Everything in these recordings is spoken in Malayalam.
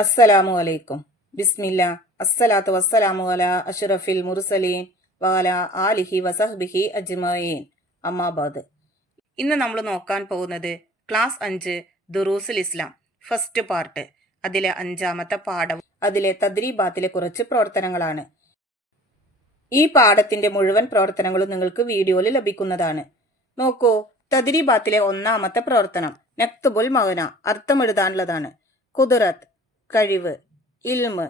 അസ്സലാമു അലൈക്കും. ബിസ്മില്ല. അസ്സലാത്തു വസ്സലാമു അലാ അഷ്റഫിൽ മുർസലീൻ വഅല ആലിഹി വസഹ്ബിഹി അജ്മഈൻ. അമ്മാബാദ്. ഇന്ന് നമ്മൾ നോക്കാൻ പോകുന്നത് ക്ലാസ് 5 ദുറൂസുൽ ഇസ്ലാം ഫസ്റ്റ് പാർട്ട്. അതിലെ 5ാമത്തെ പാഠം, അതിലെ തദ്രീബാത്തിലെ കുറച്ച് പ്രവർത്തനങ്ങളാണ്. ഈ പാഠത്തിന്റെ മുഴുവൻ പ്രവർത്തനങ്ങളും നിങ്ങൾക്ക് വീഡിയോയിൽ ലഭിക്കുന്നതാണ്. നോക്കൂ, തദ്രീബാത്തിലെ 1ാമത്തെ പ്രവർത്തനം നക്തുബുൽ മഅന, അർത്ഥമെഴുതാനുള്ളതാണ്. ഖുദ്റത്ത് കഴിവ്, ഇൽമ്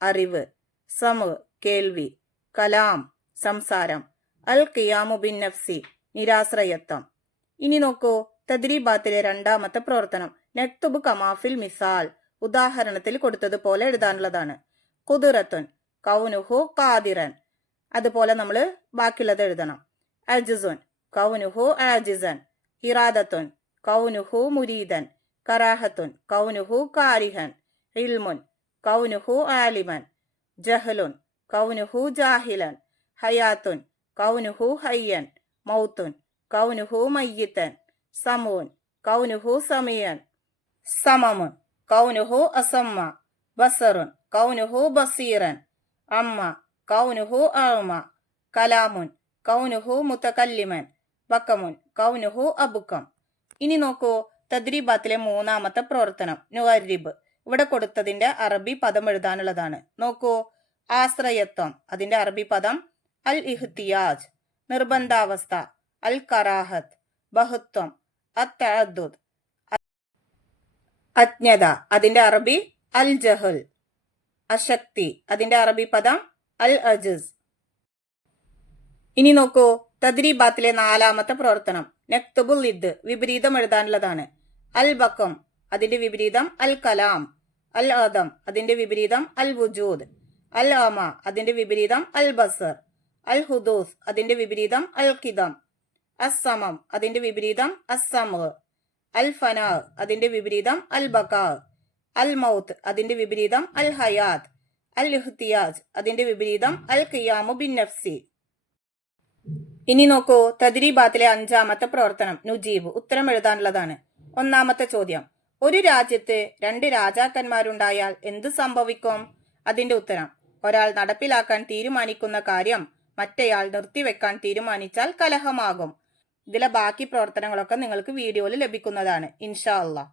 അറിവ്, സമ് കേൾവി, കലാം സംസാരം, അൽ ഖിയാമു ബിൻ നഫ്സി നിരാശ്രയത്വം. ഇനി നോക്കൂ, തദ്രീബാത്തിലെ 2ാമത്തെ പ്രവർത്തനം നക്തുബ് കമാഫിൽ മിസാൽ, ഉദാഹരണത്തിൽ കൊടുത്തതുപോലെ എഴുതാനുള്ളതാണ്. ഖുദ്റത്തുൻ കൗനുഹു ഖാദിറൻ, അതുപോലെ നമ്മൾ ബാക്കിയുള്ളത് എഴുതണം. അജ്സുൻ കൗനുഹു ആജിസൻ, ഇറാദത്തുൻ കൗനുഹു മുരീദൻ, കറാഹത്തുൻ കൗനുഹു കാരിഹൻ, ഇൽമുൻ കൗനുഹു ആലിമൻ, ജഹലുൻ കൗനുഹു ജാഹിലൻ, ഹയാത്തുൻ കൗനുഹു ഹയ്യൻ, മൗത്തുൻ കൗനുഹു മയ്യിത്തൻ, സമൂൻ കൗനുഹു സമീയൻ, സമമുൻ കൗനുഹു അസമ്മ, ബസറുൻ കൗനുഹു ബസീറൻ, അമ്മ കൗനുഹു അഅമ, കലാമുൻ കൗനുഹു മുതകല്ലിമൻ, ബക്കമുൻ കൗനുഹു അബുക്കം. ഇനി നോക്കൂ, തദ്രീബാത്തിലെ 3ാമത്തെ പ്രവർത്തനം നുഅരിബ്. ഇവിടെ കൊടുത്തതിന്റെ അറബി പദം എഴുതാനുള്ളതാണ്. നോക്കൂ, ആശ്രയത്വം, അതിന്റെ അറബി പദം അൽ ഇഹ്തിയാജ്, നിർബന്ധാവസ്ഥ അൽ കറാഹത്ത്, ബഹുത്വം അത്തഅദ്ദുദ്, അജ്ഞത, അതിന്റെ അറബി അൽ ജഹൽ, അശക്തി, അതിന്റെ അറബി പദം അൽ അജിസ്. ഇനി നോക്കൂ, തദ്രീബാത്തിലെ 4ാമത്തെ പ്രവർത്തനം നക്തുബുൽ ലിദ്, വിപരീതം എഴുതാനുള്ളതാണ്. അൽ ബക്കം, അതിന്റെ വിപരീതം അൽ കലാം, അൽ ആദം, അതിന്റെ വിപരീതം അൽ വുജൂദ്, അൽ ആമ, അതിന്റെ വിപരീതം അൽ ബസർ, അൽ ഹുദൂസ്, അതിന്റെ വിപരീതം അൽ ഖിദം, അസ്സമം, അതിന്റെ വിപരീതം അസ്സമ, അൽ ഫനാ, അതിന്റെ വിപരീതം അൽ ബക്കാ, അൽ മൗത്ത്, അതിന്റെ വിപരീതം അൽ ഹയാത്ത്, അൽ ഇഹ്തിയാജ്, അതിന്റെ വിപരീതം അൽ ഖിയാമു ബിൻ നഫ്സി. ഇനി നോക്കൂ, തദ്രീബാത്തിലെ 5ാമത്തെ പ്രവർത്തനം നുജീബ്, ഉത്തരം എഴുതാനുള്ളതാണ്. 1ാമത്തെ ചോദ്യം, ഒരു രാജ്യത്ത് 2 രാജാക്കന്മാരുണ്ടായാൽ എന്ത് സംഭവിക്കും? അതിന്റെ ഉത്തരം, ഒരാൾ നടപ്പിലാക്കാൻ തീരുമാനിക്കുന്ന കാര്യം മറ്റേയാൾ നിർത്തിവെക്കാൻ തീരുമാനിച്ചാൽ കലഹമാകും. ഇതിലെ ബാക്കി പ്രവർത്തനങ്ങളൊക്കെ നിങ്ങൾക്ക് വീഡിയോയിൽ ലഭിക്കുന്നതാണ് ഇൻഷാ അല്ലാഹ്.